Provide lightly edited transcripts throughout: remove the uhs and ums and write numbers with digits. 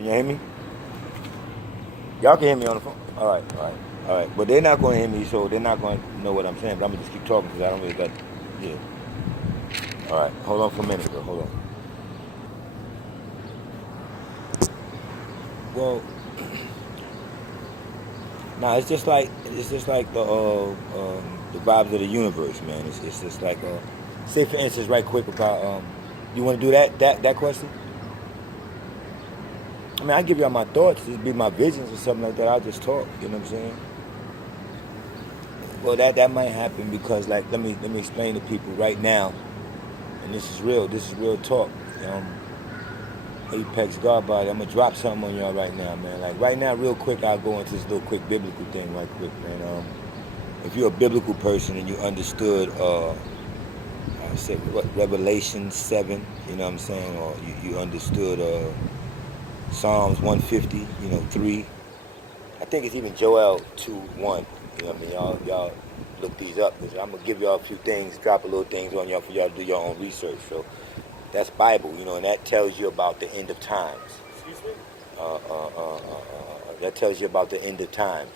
Can you hear me? Y'all can hear me on the phone. All right, all right, all right. But they're not going to hear me, so they're not going to know what I'm saying. But I'm gonna just keep talking because I don't really got. Yeah. All right. Hold on for a minute, bro. Hold on. Well, nah, it's just like the vibes of the universe, man. It's just like say for instance, right quick about you want to do that question? I mean, I give y'all my thoughts. It'd be my visions or something like that. I'll just talk. You know what I'm saying? Well, that might happen because like let me explain to people right now, and this is real. This is real talk. Um, Apex Godbody, I'm gonna drop something on y'all right now, man. Like right now, real quick, I'll go into this little quick biblical thing right quick, man. If you're a biblical person and you understood, I said what Revelation 7, you know what I'm saying, or you understood Psalms 150, 3. I think it's even Joel 2:1. You know what I mean? Y'all look these up because I'm gonna give y'all a few things, drop a little things on y'all for y'all to do your own research. So that's Bible, and that tells you about the end of times. Excuse me? That tells you about the end of times.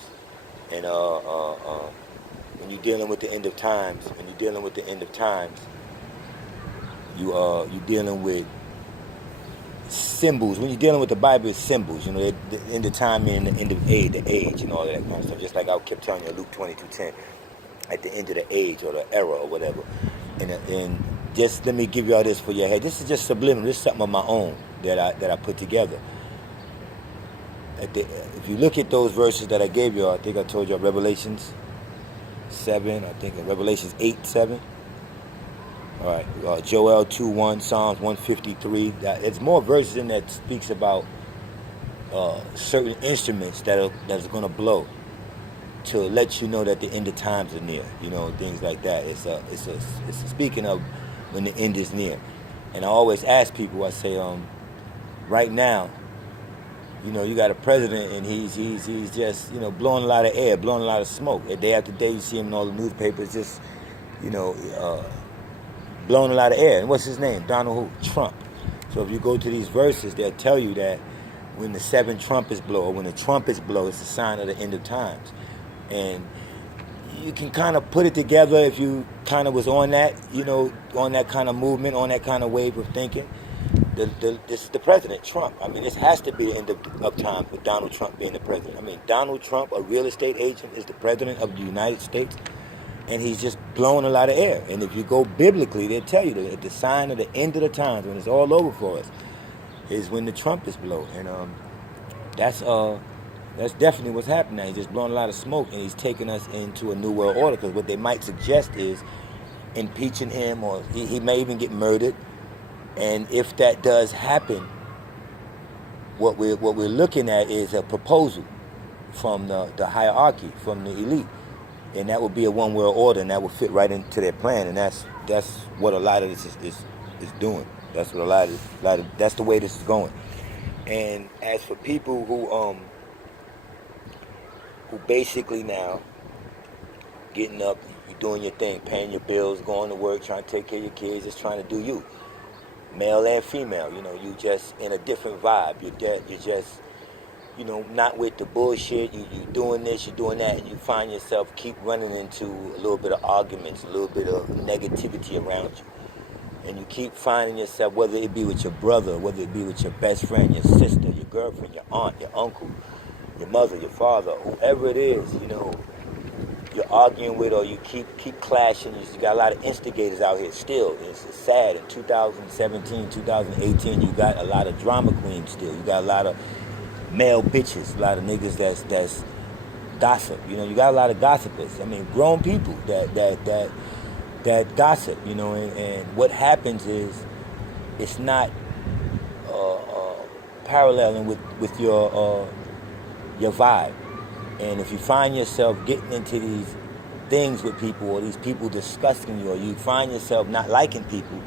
And when you're dealing with the end of times, you're dealing with symbols. When you're dealing with the Bible, it's symbols. The end of time and the end of the age, and all that kind of stuff. Just like I kept telling you, Luke 22:10, at the end of the age or the era or whatever. And just let me give y'all this for your head. This is just subliminal. This is something of my own that I put together. If you look at those verses that I gave y'all, I think I told y'all Revelations 7. I think Revelations 8:7. All right, Joel 2:1, Psalms 153. There's more verses in that speaks about certain instruments that's going to blow to let you know that the end of times are near. Things like that. It's speaking of when the end is near. And I always ask people. I say, right now, you got a president and he's just blowing a lot of air, blowing a lot of smoke. And day after day, you see him in all the newspapers, just blowing a lot of air. And what's his name? Donald Trump. So if you go to these verses, they'll tell you that when the 7 trumpets blow, or when the trumpets blow, it's a sign of the end of times. And you can kind of put it together if you kind of was on that, on that kind of movement, on that kind of wave of thinking. This is the president, Trump. I mean, this has to be the end of time with Donald Trump being the president. I mean, Donald Trump, a real estate agent, is the president of the United States. And he's just blowing a lot of air. And if you go biblically, they'll tell you that the sign of the end of the times, when it's all over for us, is when the trumpets blow. And that's definitely what's happening now. He's just blowing a lot of smoke, and he's taking us into a new world order. Because what they might suggest is impeaching him, or he may even get murdered. And if that does happen, what we're looking at is a proposal from the hierarchy, from the elite. And that would be a one world order, and that would fit right into their plan. And that's what a lot of this is doing. That's what a lot of that's the way this is going. And as for people who basically now getting up, you doing your thing, paying your bills, going to work, trying to take care of your kids, just trying to do you, male and female. You just in a different vibe. You're just not with the bullshit. You're doing this, you're doing that, and you find yourself keep running into a little bit of arguments, a little bit of negativity around you. And you keep finding yourself, whether it be with your brother, whether it be with your best friend, your sister, your girlfriend, your aunt, your uncle, your mother, your father, whoever it is, you're arguing with, or you keep clashing. You got a lot of instigators out here still. It's sad. In 2017, 2018, you got a lot of drama queens still. You got a lot of male bitches, a lot of niggas that's gossip. You got a lot of gossipers. I mean, grown people that gossip. And what happens is it's not paralleling with your vibe. And if you find yourself getting into these things with people, or these people disgusting you, or you find yourself not liking people,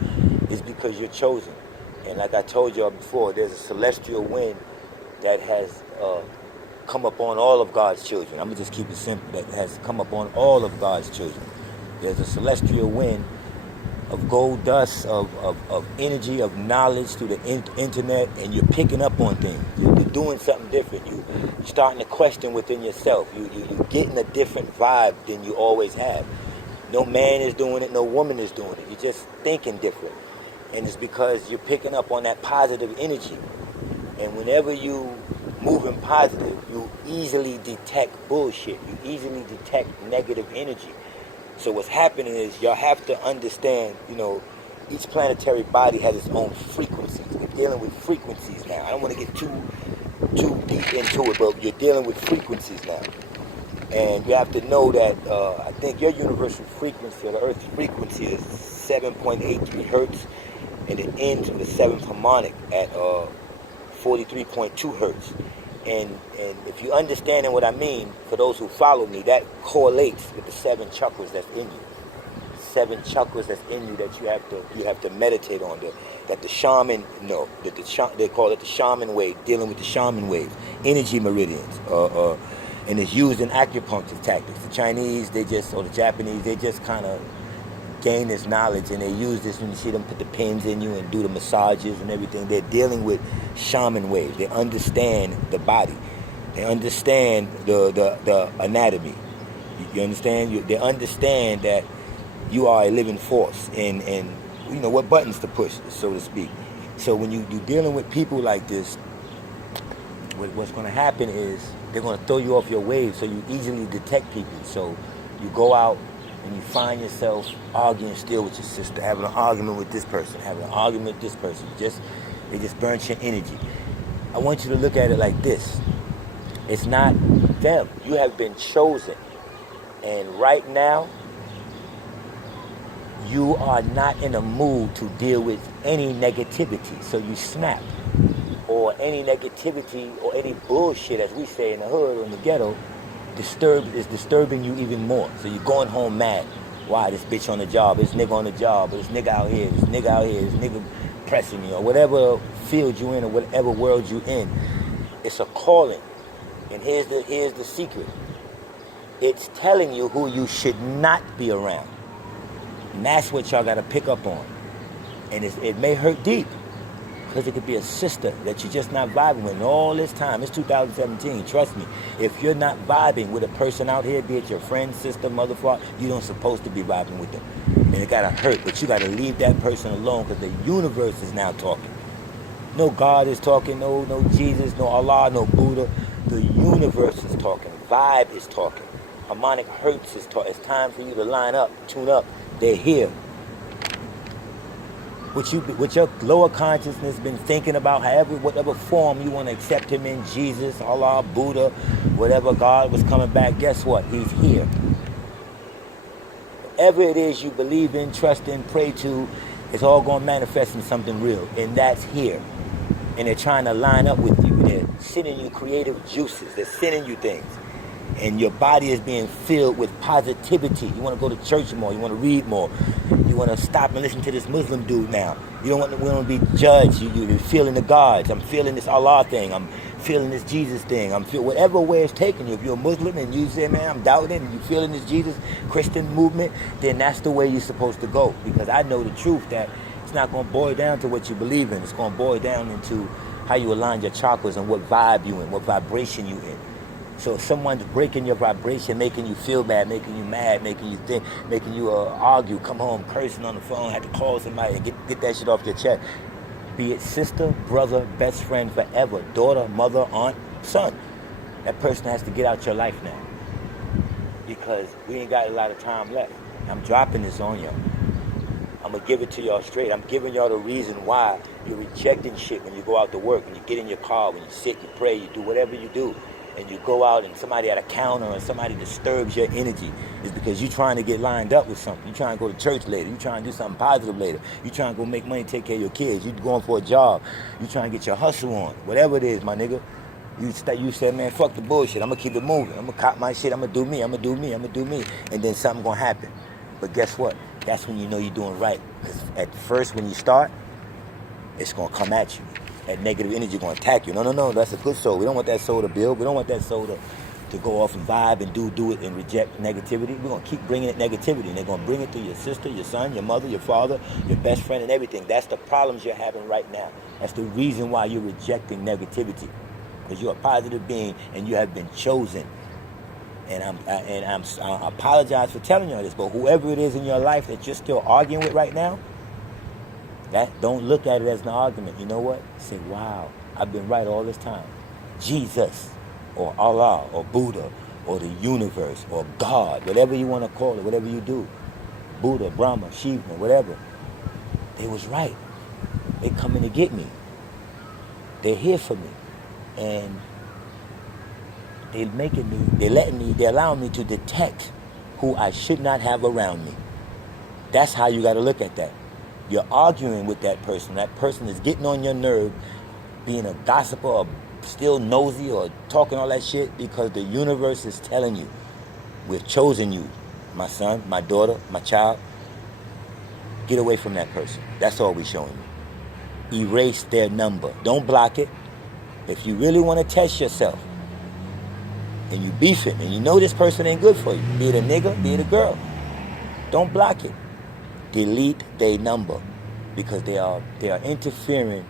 it's because you're chosen. And like I told y'all before, there's a celestial wind that has come upon all of God's children. I'm going to just keep it simple. That has come upon all of God's children. There's a celestial wind of gold dust, of energy, of knowledge through the internet, and you're picking up on things. You're doing something different. You're starting to question within yourself. You're getting a different vibe than you always have. No man is doing it, no woman is doing it. You're just thinking different. And it's because you're picking up on that positive energy. And whenever you moving positive, you easily detect bullshit. You easily detect negative energy. So what's happening is y'all have to understand, each planetary body has its own frequencies. We're dealing with frequencies now. I don't want to get too deep into it, but you're dealing with frequencies now. And you have to know that I think your universal frequency, or the Earth's frequency, is 7.83 hertz, and it ends with the 7th harmonic at 43.2 hertz. And if you understanding what I mean, for those who follow me, that correlates with the 7 chakras that's in you. 7 chakras that's in you that you have to meditate on. That the shaman know. They call it the shaman wave, dealing with the shaman wave, energy meridians. And it's used in acupuncture tactics. The Chinese, or the Japanese, they just kind of gain this knowledge, and they use this when you see them put the pins in you and do the massages and everything. They're dealing with shaman waves. They understand the body. They understand the anatomy. You understand? They understand that you are a living force, and what buttons to push, so to speak. So when you're dealing with people like this, what's going to happen is they're going to throw you off your wave, so you easily detect people. So you go out and you find yourself arguing still with your sister, having an argument with this person, having an argument with this person. They just burnt your energy. I want you to look at it like this. It's not them. You have been chosen. And right now, you are not in a mood to deal with any negativity. So you snap. Or any negativity or any bullshit, as we say in the hood or in the ghetto, is disturbing you even more. So you're going home mad. Why? This bitch on the job, this nigga on the job, this nigga out here, this nigga pressing me, or whatever field you in, or whatever world you in. It's a calling. And here's the secret. It's telling you who you should not be around. And that's what y'all gotta pick up on. And it may hurt deep. Because it could be a sister that you're just not vibing with. And all this time, it's 2017, trust me. If you're not vibing with a person out here, be it your friend, sister, mother, father, you don't supposed to be vibing with them. And it gotta hurt, but you gotta leave that person alone, because the universe is now talking. No God is talking, no Jesus, no Allah, no Buddha. The universe is talking. Vibe is talking. Harmonic hertz is talking. It's time for you to line up, tune up. They're here. What your lower consciousness been thinking about, whatever form you want to accept him in, Jesus, Allah, Buddha, whatever God was coming back, guess what? He's here. Whatever it is you believe in, trust in, pray to, it's all going to manifest in something real. And that's here. And they're trying to line up with you. They're sending you creative juices. They're sending you things. And your body is being filled with positivity. You want to go to church more. You want to read more. You want to stop and listen to this Muslim dude now. You don't want to be judged. You're feeling the gods. I'm feeling this Allah thing. I'm feeling this Jesus thing. I'm feeling whatever way it's taking you. If you're a Muslim and you say, man, I'm doubting, and you're feeling this Jesus Christian movement, then that's the way you're supposed to go. Because I know the truth that it's not going to boil down to what you believe in. It's going to boil down into how you align your chakras and what vibe you in, what vibration you in. So if someone's breaking your vibration, making you feel bad, making you mad, making you think, making you argue, come home cursing on the phone, have to call somebody and get that shit off your chest. Be it sister, brother, best friend forever, daughter, mother, aunt, son. That person has to get out your life now. Because we ain't got a lot of time left. I'm dropping this on y'all. I'm going to give it to y'all straight. I'm giving y'all the reason why you're rejecting shit when you go out to work, when you get in your car, when you sit, you pray, you do whatever you do. And you go out and somebody at a counter or somebody disturbs your energy, is because you're trying to get lined up with something. You're trying to go to church later. You're trying to do something positive later. You're trying to go make money, take care of your kids. You're going for a job. You're trying to get your hustle on. Whatever it is, my nigga. You said, man, fuck the bullshit. I'm going to keep it moving. I'm going to cop my shit. I'm going to do me. I'm going to do me. I'm going to do me. And then something going to happen. But guess what? That's when you know you're doing right. Because at first, when you start, it's going to come at you. That negative energy going to attack you. No, that's a good soul. We don't want that soul to build. We don't want that soul to to go off and vibe and do it and reject negativity. We're going to keep bringing it negativity, and they're going to bring it to your sister, your son, your mother, your father, your best friend, and everything. That's the problems you're having right now. That's the reason why you're rejecting negativity, because you're a positive being and you have been chosen. And I apologize for telling you all this, but whoever it is in your life that you're still arguing with right now, don't look at it as an argument. You know what? Say, wow, I've been right all this time. Jesus, or Allah, or Buddha, or the universe, or God, whatever you want to call it, whatever you do, Buddha, Brahma, Shiva, whatever, they was right. They coming to get me. They're here for me. And they're allowing me to detect who I should not have around me. That's how you got to look at that. You're arguing with that person. That person is getting on your nerve, being a gossiper or still nosy or talking all that shit, because the universe is telling you, we've chosen you, my son, my daughter, my child. Get away from that person. That's all we're showing you. Erase their number. Don't block it. If you really want to test yourself, and you beefing, and you know this person ain't good for you, be it a nigga, be it a girl, don't block it. Delete their number, because they are interfering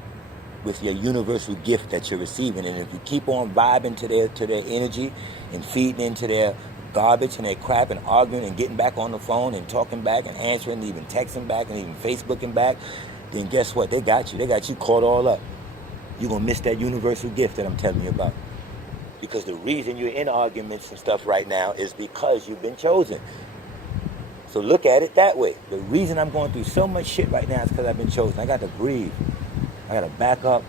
with your universal gift that you're receiving. And if you keep on vibing to their energy and feeding into their garbage and their crap and arguing and getting back on the phone and talking back and answering, even texting back and even Facebooking back, then guess what? They got you. They got you caught all up. You're going to miss that universal gift that I'm telling you about. Because the reason you're in arguments and stuff right now is because you've been chosen. So look at it that way. The reason I'm going through so much shit right now is because I've been chosen. I got to breathe. I got to back up,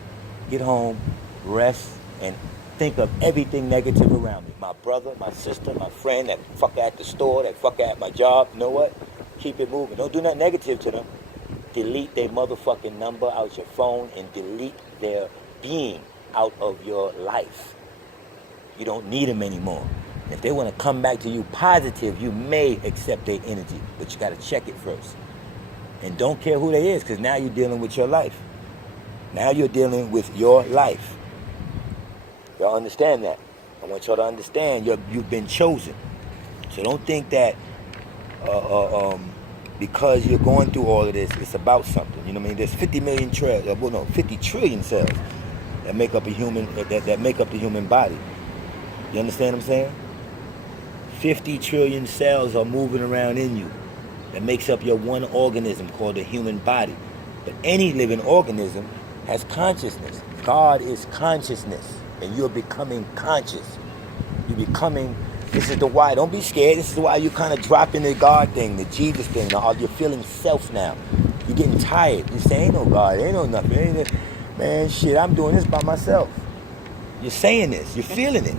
get home, rest, and think of everything negative around me. My brother, my sister, my friend, that fucker at the store, that fucker at my job. You know what? Keep it moving. Don't do nothing negative to them. Delete their motherfucking number out your phone and delete their being out of your life. You don't need them anymore. If they want to come back to you positive, you may accept their energy, but you got to check it first. And don't care who they is, because now you're dealing with your life. Now you're dealing with your life. Y'all understand that? I want y'all to understand you've been chosen. So don't think that because you're going through all of this, it's about something. You know what I mean? There's 50 trillion cells that make up a human that make up the human body. You understand what I'm saying? 50 trillion cells are moving around in you that makes up your one organism called the human body. But any living organism has consciousness. God is consciousness, and you're becoming conscious. You're becoming, this is the why. Don't be scared. This is why you kind of dropping the God thing, the Jesus thing. You're feeling self now. You're getting tired. You say, ain't no God, ain't no nothing. Man, shit, I'm doing this by myself. You're saying this. You're feeling it.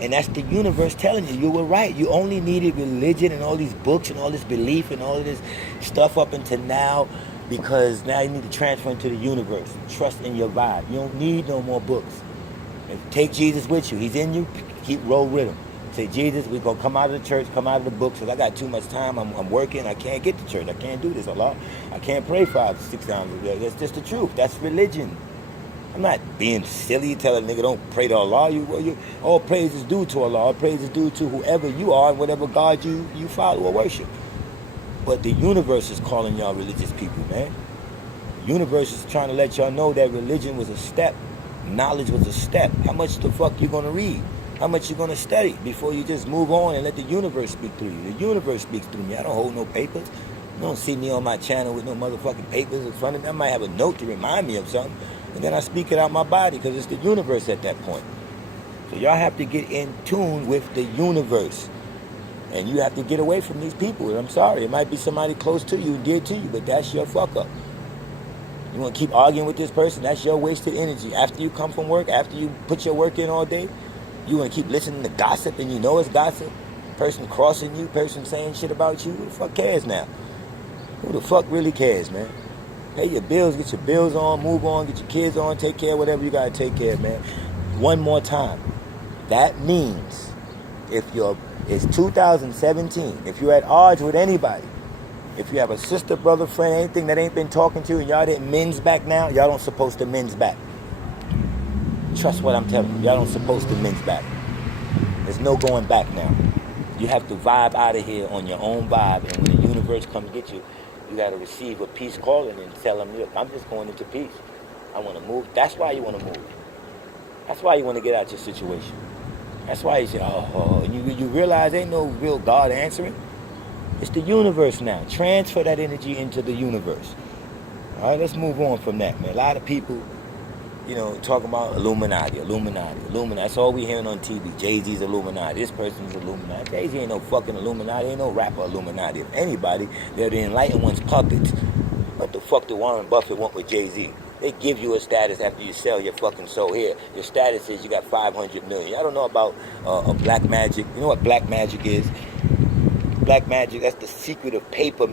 And that's the universe telling you were right. You only needed religion and all these books and all this belief and all of this stuff up until now, because now you need to transfer into the universe. Trust in your vibe. You don't need no more books. And take Jesus with you. He's in you. Roll with him. Say, Jesus, we're going to come out of the church, come out of the books, because I got too much time. I'm working. I can't get to church. I can't do this a lot. I can't pray 5-6 times a day. That's just the truth. That's religion. I'm not being silly, telling a nigga don't pray to Allah. All praise is due to Allah. All praise is due to whoever you are and whatever God you follow or worship. But the universe is calling y'all religious people, man. The universe is trying to let y'all know that religion was a step. Knowledge was a step. How much the fuck you gonna read? How much you gonna study before you just move on and let the universe speak through you? The universe speaks through me. I don't hold no papers. You don't see me on my channel with no motherfucking papers in front of me. I might have a note to remind me of something. And then I speak it out my body, because it's the universe at that point. So y'all have to get in tune with the universe. And you have to get away from these people. I'm sorry. It might be somebody close to you and dear to you, but that's your fuck up. You want to keep arguing with this person? That's your wasted energy. After you come from work, after you put your work in all day, you want to keep listening to gossip, and you know it's gossip. Person crossing you, person saying shit about you. Who the fuck cares now? Who the fuck really cares, man? Pay your bills, get your bills on, move on, get your kids on, take care of whatever you got to take care of, man. One more time. That means it's 2017. If you're at odds with anybody, if you have a sister, brother, friend, anything that ain't been talking to you, and y'all didn't mends back now, y'all don't supposed to mends back. Trust what I'm telling you. Y'all don't supposed to mends back. There's no going back now. You have to vibe out of here on your own vibe, and when the universe comes get you, you got to receive a peace calling and tell them, look, I'm just going into peace. I want to move. That's why you want to move. That's why you want to get out your situation. That's why you say, and you realize ain't no real God answering. It's the universe now. Transfer that energy into the universe. All right, let's move on from that, man. A lot of people, talking about Illuminati. That's all we hearing on TV. Jay-Z's Illuminati. This person's Illuminati. Jay-Z ain't no fucking Illuminati. Ain't no rapper Illuminati. If anybody, they're the enlightened one's puppets. What the fuck did Warren Buffett want with Jay-Z? They give you a status after you sell your fucking soul here. Your status is you got 500 million. Y'all don't know about black magic. You know what black magic is? Black magic, that's the secret of paper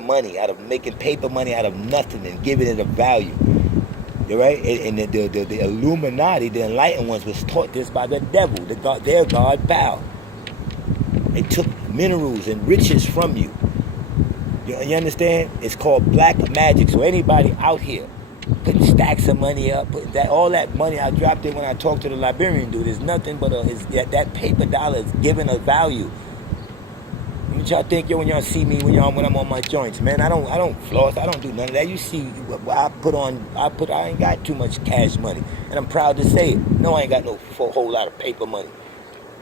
money, out of making paper money out of nothing and giving it a value. Right? And the Illuminati, the enlightened ones, was taught this by the devil, their god Baal. They took minerals and riches from you. You understand? It's called black magic. So anybody out here putting stacks of money up, all that money I dropped it when I talked to the Liberian dude is nothing but that paper dollar is giving a value. What y'all think, when y'all see me when I'm on my joints, man? I don't floss, I don't do none of that. You see what I ain't got too much cash money. And I'm proud to say it. No, I ain't got no whole lot of paper money.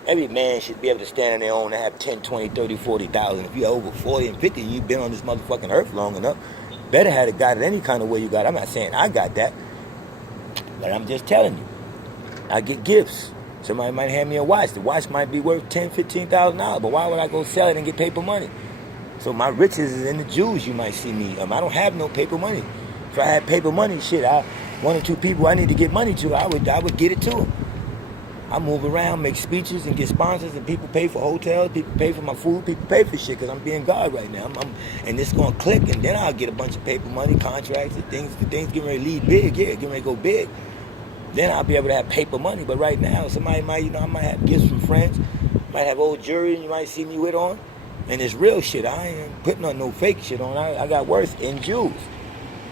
Every man should be able to stand on their own and have 10, 20, 30, 40,000. If you're over 40 and 50 and you've been on this motherfucking earth long enough, better have it got it any kind of way you got it. I'm not saying I got that, but I'm just telling you. I get gifts. Somebody might hand me a watch. The watch might be worth $10,000, $15,000, but why would I go sell it and get paper money? So my riches is in the Jews. You might see me. I don't have no paper money. If I had paper money, shit, one or two people I need to get money to, I would get it to them. I move around, make speeches, and get sponsors, and people pay for hotels, people pay for my food, people pay for shit, because I'm being God right now. And it's going to click, and then I'll get a bunch of paper money, contracts, and things. The things getting ready to lead big, getting ready to go big. Then I'll be able to have paper money. But right now, somebody might, I might have gifts from friends, might have old jewelry, and you might see me with on. And it's real shit. I ain't putting on no fake shit on. I got worth in jewels.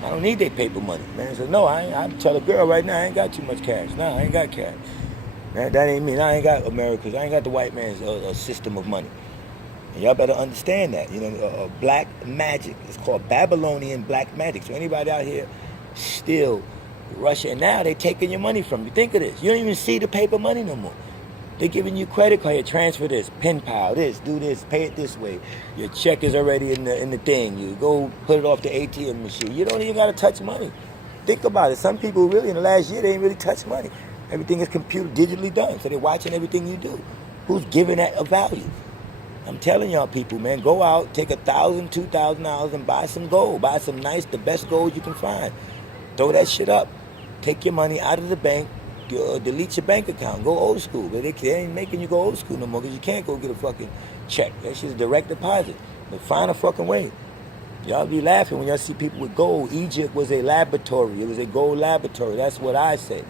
I don't need their paper money, man. So no, I tell a girl right now, I ain't got too much cash. No, I ain't got cash. That ain't me. I ain't got America's. I ain't got the white man's system of money. And y'all better understand that. Black magic. It's called Babylonian black magic. So anybody out here still Russia, and now they taking your money from you. Think of this. You don't even see the paper money no more. They're giving you credit card. Here, transfer this, pen pal, this, do this, pay it this way. Your check is already in the thing. You go put it off the ATM machine. You don't even got to touch money. Think about it. Some people really in the last year, they ain't really touch money. Everything is computer digitally done. So they're watching everything you do. Who's giving that a value? I'm telling y'all people, man, go out, take $1,000, $2,000 and buy some gold. Buy some nice, the best gold you can find. Throw that shit up. Take your money out of the bank. Delete your bank account. Go old school. But they ain't making you go old school no more because you can't go get a fucking check. That shit's direct deposit. But find a fucking way. Y'all be laughing when y'all see people with gold. Egypt was a laboratory. It was a gold laboratory. That's what I say.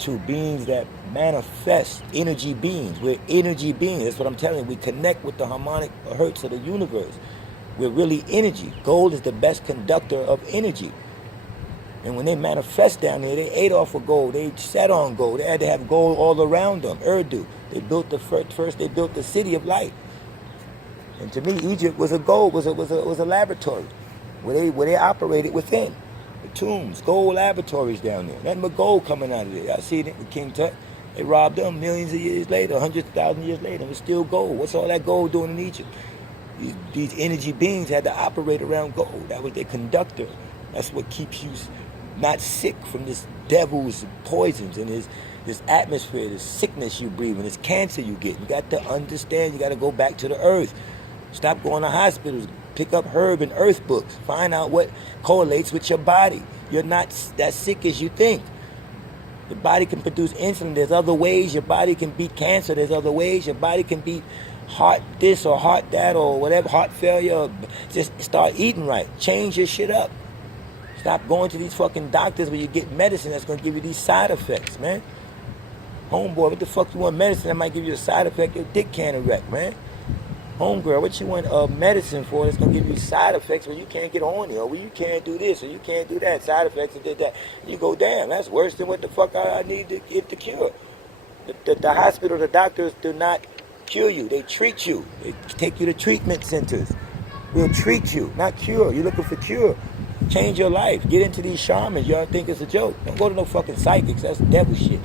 To beings that manifest, energy beings. We're energy beings. That's what I'm telling you. We connect with the harmonic hertz of the universe. We're really energy. Gold is the best conductor of energy. And when they manifest down there, they ate off of gold. They sat on gold. They had to have gold all around them. Urdu. They built they built the city of light. And to me, Egypt was a laboratory where they operated within. The tombs, gold laboratories down there. Nothing but gold coming out of there. I see it with King Tut. They robbed them millions of years later, 100,000 years later. It was still gold. What's all that gold doing in Egypt? These energy beings had to operate around gold. That was their conductor. That's what keeps you not sick from this devil's poisons and this atmosphere, this sickness you breathe, and this cancer you get. You got to understand, you got to go back to the earth. Stop going to hospitals. Pick up herb and earth books. Find out what correlates with your body. You're not that sick as you think. The body can produce insulin. There's other ways your body can beat cancer. There's other ways your body can beat heart this or heart that or whatever, heart failure. Just start eating right. Change your shit up. Stop going to these fucking doctors where you get medicine that's going to give you these side effects, man. Homeboy, what the fuck you want medicine that might give you a side effect? Your dick can't erect, man. Homegirl, what you want medicine for that's going to give you side effects where you can't get horny or where you can't do this or you can't do that, side effects and did that. You go, damn, that's worse than what the fuck I need to get the cure. The hospital, the doctors do not cure you. They treat you. They take you to treatment centers. We'll treat you, not cure. You're looking for cure. Change your life. Get into these shamans. Y'all think it's a joke. Don't go to no fucking psychics. That's devil shit.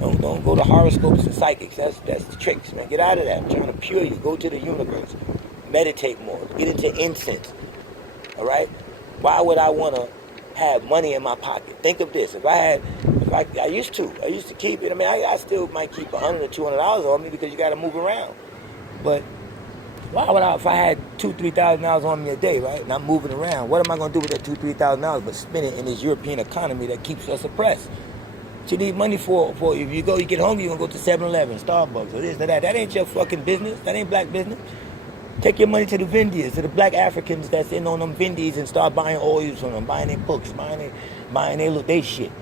Don't go to horoscopes and psychics. That's the tricks, man. Get out of that. I'm trying to cure you. Go to the universe. Meditate more. Get into incense. All right? Why would I want to have money in my pocket? Think of this. I used to keep it. I mean, I still might keep $100 or $200 on me because you got to move around. But why would if I had $2,000, $3,000 on me a day, right, and I'm moving around, what am I going to do with that $2,000, $3,000 but spend it in this European economy that keeps us oppressed? What you need money for if you get hungry, you're going to go to 7-Eleven, Starbucks, or this or that. That ain't your fucking business. That ain't black business. Take your money to the Vindies, to the black Africans that's in on them Vindies and start buying oils from them, buying their books, buying their shit,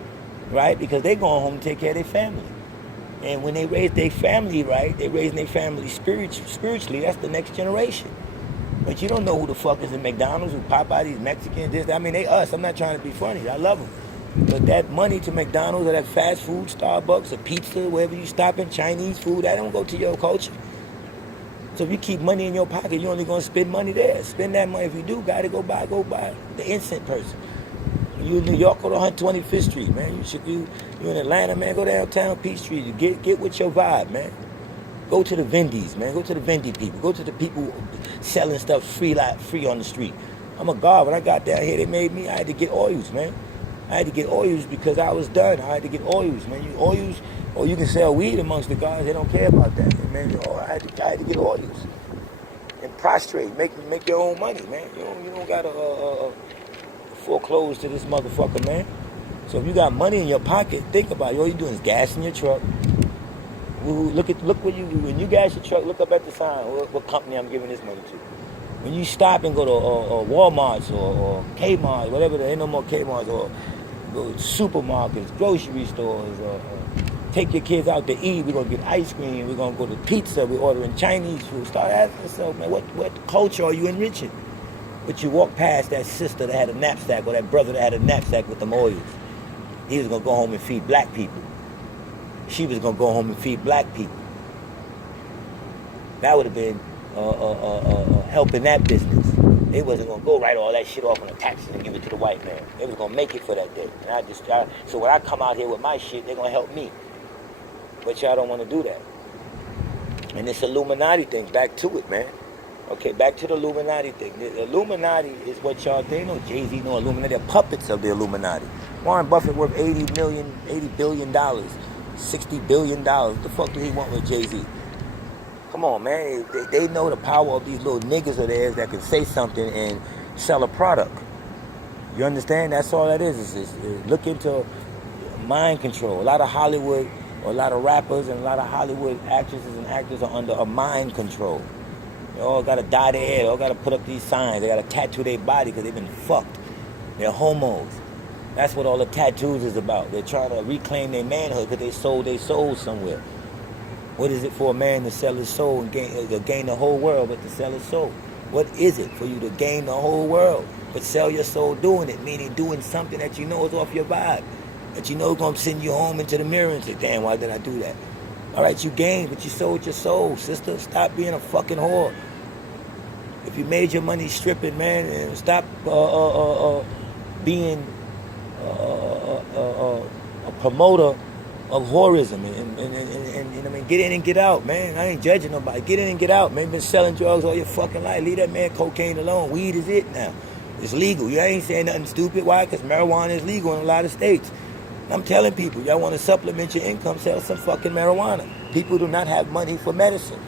right? Because they going home to take care of their family. And when they raise their family right, they raising their family spiritually, that's the next generation. But you don't know who the fuck is in McDonald's, who Popeyes, Mexicans, this. I mean, they us. I'm not trying to be funny. I love them. But that money to McDonald's or that fast food, Starbucks or pizza, wherever you stop in, Chinese food, that don't go to your culture. So if you keep money in your pocket, you're only going to spend money there. Spend that money. If you do, go buy the instant person. You in New York, go to 125th Street, man. You in Atlanta, man, go downtown Peachtree. You get with your vibe, man. Go to the Vindies, man. Go to the Vindy people. Go to the people selling stuff free on the street. I'm a god. When I got down here, I had to get oils, man. I had to get oils because I was done. I had to get oils, man. Or you can sell weed amongst the guys. They don't care about that, man. I had to get oils and prostrate. Make your own money, man. You don't gotta foreclose to this motherfucker, man. So if you got money in your pocket, think about it. All you doing is gas in your truck. Look what you do. When you gas your truck, look up at the sign. What company I'm giving this money to. When you stop and go to Walmart's or Kmart, whatever, there ain't no more Kmart's, or go to supermarkets, grocery stores, or take your kids out to eat. We're going to get ice cream. We're going to go to pizza. We're ordering Chinese food. Start asking yourself, man, what culture are you enriching? But you walk past that sister that had a knapsack or that brother that had a knapsack with them oils. He was going to go home and feed black people. She was going to go home and feed black people. That would have been helping that business. They wasn't going to go write all that shit off on a taxi and give it to the white man. They was going to make it for that day. And so when I come out here with my shit, they're going to help me. But y'all don't want to do that. And this Illuminati thing, back to it, man. Okay, back to the Illuminati thing. The Illuminati is what y'all think. No Jay-Z, no Illuminati. They're puppets of the Illuminati. Warren Buffett worth $80 billion, $60 billion. What the fuck do he want with Jay-Z? Come on, man. They know the power of these little niggas of theirs that can say something and sell a product. You understand? That's all that is. Is look into mind control. A lot of Hollywood, or a lot of rappers and a lot of Hollywood actresses and actors are under a mind control. They all got to dye their hair. They all got to put up these signs. They got to tattoo their body because they've been fucked. They're homos. That's what all the tattoos is about. They're trying to reclaim their manhood because they sold their soul somewhere. What is it for a man to sell his soul and gain the whole world but to sell his soul? What is it for you to gain the whole world but sell your soul doing it? Meaning doing something that you know is off your vibe. That you know is going to send you home into the mirror and say, damn, why did I do that? All right, you gained, but you sold your soul, sister. Stop being a fucking whore. If you made your money stripping, man, and stop being a promoter of whorism. And I mean, get in and get out, man. I ain't judging nobody. Get in and get out, man. Been selling drugs all your fucking life. Leave that man cocaine alone. Weed is it now. It's legal. You ain't saying nothing stupid. Why? Because marijuana is legal in a lot of states. I'm telling people, y'all want to supplement your income, sell some fucking marijuana. People do not have money for medicine.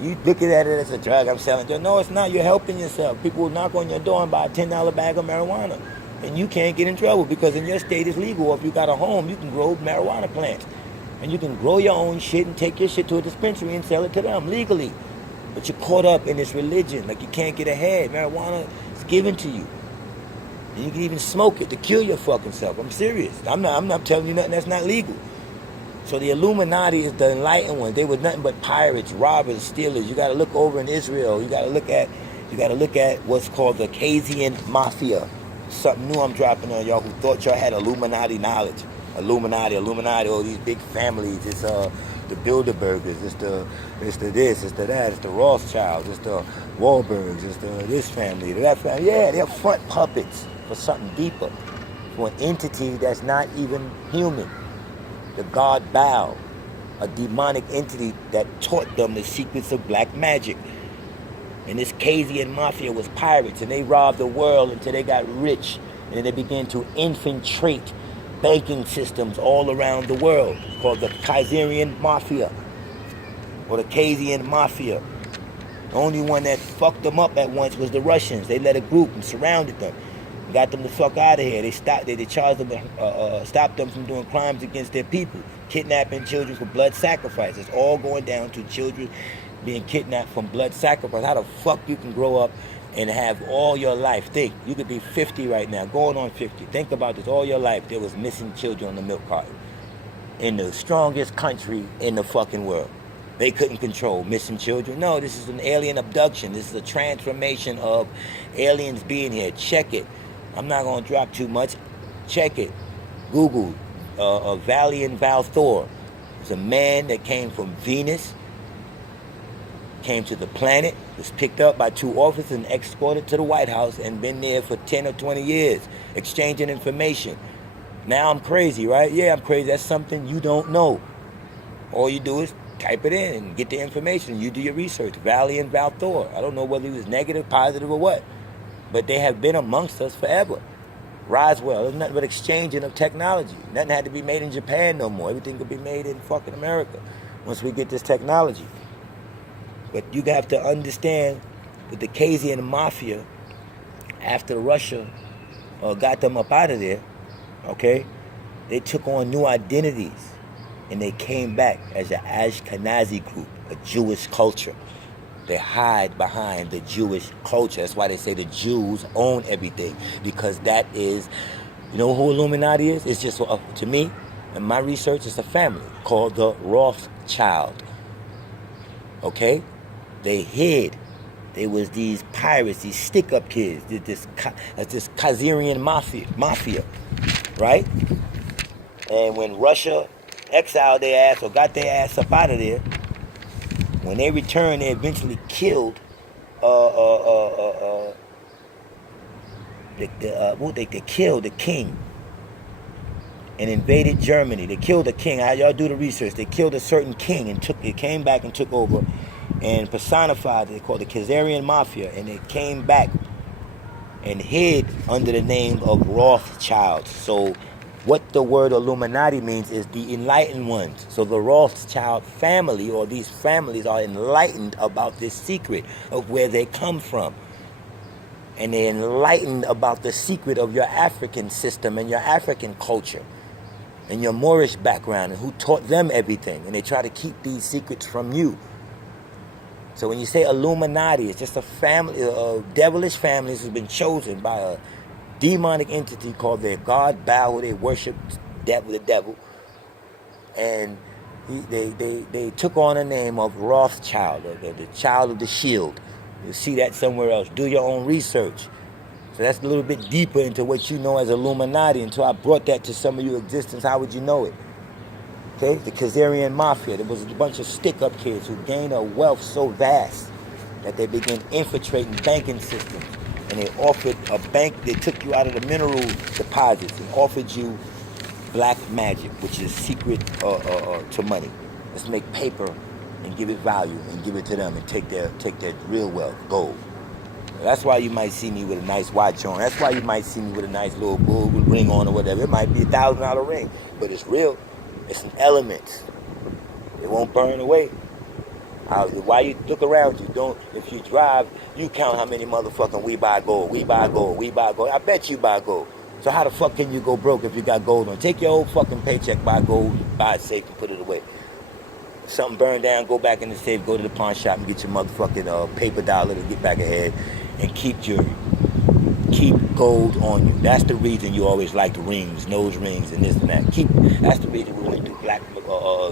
You looking at it as a drug, I'm selling drugs. No, it's not. You're helping yourself. People will knock on your door and buy a $10 bag of marijuana. And you can't get in trouble because in your state it's legal. Or if you got a home, you can grow marijuana plants. And you can grow your own shit and take your shit to a dispensary and sell it to them legally. But you're caught up in this religion. Like you can't get ahead. Marijuana is given to you. And you can even smoke it to kill your fucking self. I'm serious. I'm not telling you nothing that's not legal. So the Illuminati is the enlightened ones. They were nothing but pirates, robbers, stealers. You got to look over in Israel. You got to look at what's called the Casian Mafia. Something new I'm dropping on y'all who thought y'all had Illuminati knowledge. Illuminati, all these big families. It's the Bilderbergers, it's the this, it's the that, it's the Rothschilds, it's the Wahlbergs, it's the this family, that family. Yeah, they're front puppets for something deeper, for an entity that's not even human. The god Baal, a demonic entity that taught them the secrets of black magic. And this Casian mafia was pirates, and they robbed the world until they got rich, and then they began to infiltrate banking systems all around the world. It's called the Khazarian Mafia, or the Casian Mafia. The only one that fucked them up at once was the Russians. They led a group and surrounded them, got them the fuck out of here. They charged them, stopped them from doing crimes against their people, kidnapping children for blood sacrifice. It's all going down to children being kidnapped from blood sacrifice. How the fuck you can grow up and have all your life? Think, you could be 50 right now, going on 50. Think about this, all your life there was missing children on the milk carton. In the strongest country in the fucking world, they couldn't control missing children. No, this is an alien abduction. This is a transformation of aliens being here. Check it. I'm not going to drop too much. Check it. Google Valiant Valthor. It's a man that came from Venus, came to the planet, was picked up by 2 officers and escorted to the White House and been there for 10 or 20 years, exchanging information. Now I'm crazy, right? Yeah, I'm crazy. That's something you don't know. All you do is type it in and get the information. You do your research. Valiant Valthor. I don't know whether he was negative, positive, or what, but they have been amongst us forever. Roswell, there's nothing but exchanging of technology. Nothing had to be made in Japan no more. Everything could be made in fucking America once we get this technology. But you have to understand that the Casian Mafia, after Russia got them up out of there, okay, they took on new identities, and they came back as an Ashkenazi group, a Jewish culture. They hide behind the Jewish culture. That's why they say the Jews own everything, because that is, you know who Illuminati is? It's just, to me, in my research, it's a family called the Rothschild. Okay? They hid. They was these pirates, these stick-up kids, this Khazarian mafia, right? And when Russia exiled their ass or got their ass up out of there, when they returned, they eventually killed they killed the king and invaded Germany. They killed the king. How y'all do the research? They killed a certain king and came back and took over and personified. They called the Khazarian Mafia, and they came back and hid under the name of Rothschild. So what the word Illuminati means is the enlightened ones. So the Rothschild family, or these families, are enlightened about this secret of where they come from. And they're enlightened about the secret of your African system and your African culture and your Moorish background and who taught them everything. And they try to keep these secrets from you. So when you say Illuminati, it's just a family of devilish families who've been chosen by a demonic entity called their god Baal, who they worship, the devil. And they took on a name of Rothschild, the child of the shield. You'll see that somewhere else. Do your own research. So that's a little bit deeper into what you know as Illuminati. Until I brought that to some of your existence, how would you know it? Okay, the Khazarian Mafia. There was a bunch of stick-up kids who gained a wealth so vast that they began infiltrating banking systems. And they offered a bank, they took you out of the mineral deposits and offered you black magic, which is secret to money. Let's make paper and give it value and give it to them and take their real wealth, gold. That's why you might see me with a nice watch on. That's why you might see me with a nice little gold ring on or whatever. It might be $1,000 ring, but it's real. It's an element. It won't burn away. Why you look around you? Don't. If you drive, you count how many motherfucking we buy gold. I bet you buy gold. So how the fuck can you go broke if you got gold on? Take your old fucking paycheck, buy gold, buy it safe and put it away. If something burned down, go back in the safe, go to the pawn shop and get your motherfucking paper dollar to get back ahead and keep gold on you. That's the reason you always like rings, nose rings, and this and that. That's the reason we want to do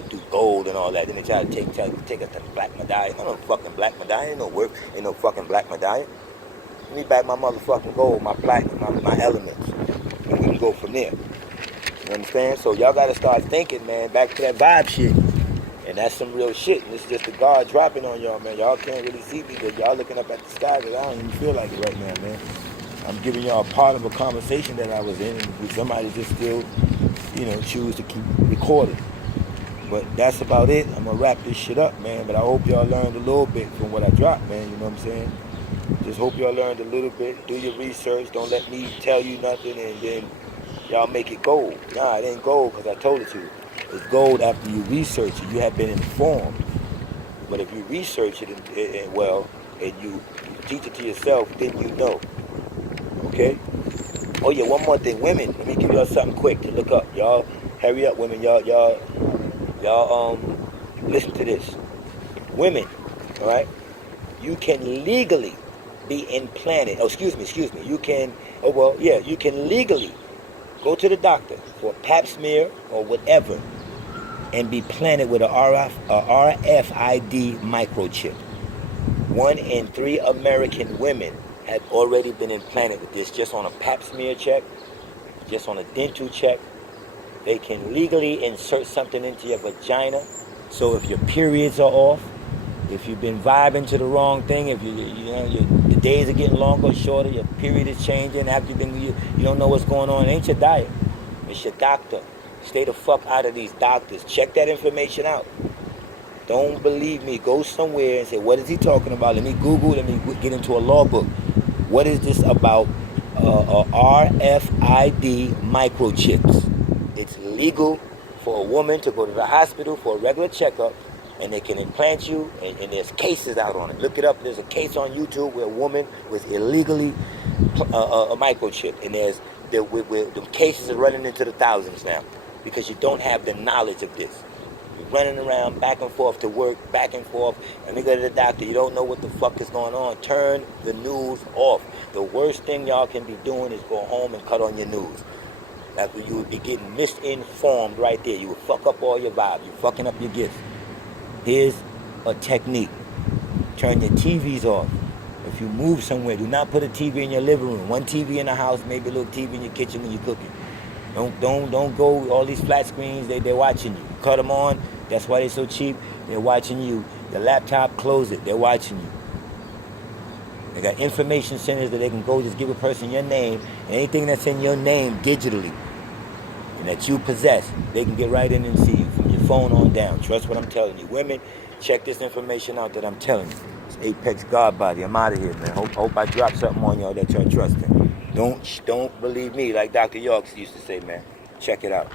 do gold and all that. Then they try to take us to the black medallion. I don't know fucking black medallion. Ain't no work. Ain't no fucking black medallion. Give me back my motherfucking gold, my platinum, my elements, and we can go from there. You understand? So y'all gotta start thinking, man, back to that vibe shit. And that's some real shit. And it's just the God dropping on y'all, man. Y'all can't really see me, but y'all looking up at the sky, because I don't even feel like it right now, man. I'm giving y'all a part of a conversation that I was in, and somebody just still, you know, choose to keep recording. But that's about it. I'm gonna wrap this shit up, man. But I hope y'all learned a little bit from what I dropped, man. You know what I'm saying? Just hope y'all learned a little bit. Do your research. Don't let me tell you nothing and then y'all make it gold. Nah, it ain't gold because I told it to you. It's gold after you research it. You have been informed. But if you research it and well, and you teach it to yourself, then you know. Okay? Oh yeah, one more thing. Women, let me give y'all something quick to look up. Y'all, hurry up, women. Y'all, listen to this. Women, all right? You can legally be implanted. Oh, excuse me. You can, you can legally go to the doctor for a pap smear or whatever and be planted with a RFID microchip. 1 in 3 American women have already been implanted with this just on a pap smear check, just on a dental check. They can legally insert something into your vagina. So if your periods are off, if you've been vibing to the wrong thing, if the days are getting longer or shorter, your period is changing, after you don't know what's going on, it ain't your diet. It's your doctor. Stay the fuck out of these doctors. Check that information out. Don't believe me. Go somewhere and say, what is he talking about? Let me Google, let me get into a law book. What is this about RFID microchips? It's legal for a woman to go to the hospital for a regular checkup, and they can implant you, and there's cases out on it. Look it up. There's a case on YouTube where a woman was illegally a microchip, and the cases are running into the thousands now because you don't have the knowledge of this. You're running around back and forth to work, back and forth, and they go to the doctor. You don't know what the fuck is going on. Turn the news off. The worst thing y'all can be doing is go home and cut on your news. That's where you would be getting misinformed right there. You would fuck up all your vibe. You're fucking up your gifts. Here's a technique. Turn your TVs off. If you move somewhere, do not put a TV in your living room. One TV in the house, maybe a little TV in your kitchen when you're cooking. Don't go all these flat screens. They're watching you. Cut them on. That's why they're so cheap. They're watching you. The laptop, close it. They're watching you. They got information centers that they can go just give a person your name, and anything that's in your name digitally and that you possess, they can get right in and see you from your phone on down. Trust what I'm telling you. Women, check this information out that I'm telling you. It's Apex Godbody. I'm out of here, man. Hope I drop something on y'all that y'all trust in. Don't believe me like Dr. York used to say, man. Check it out.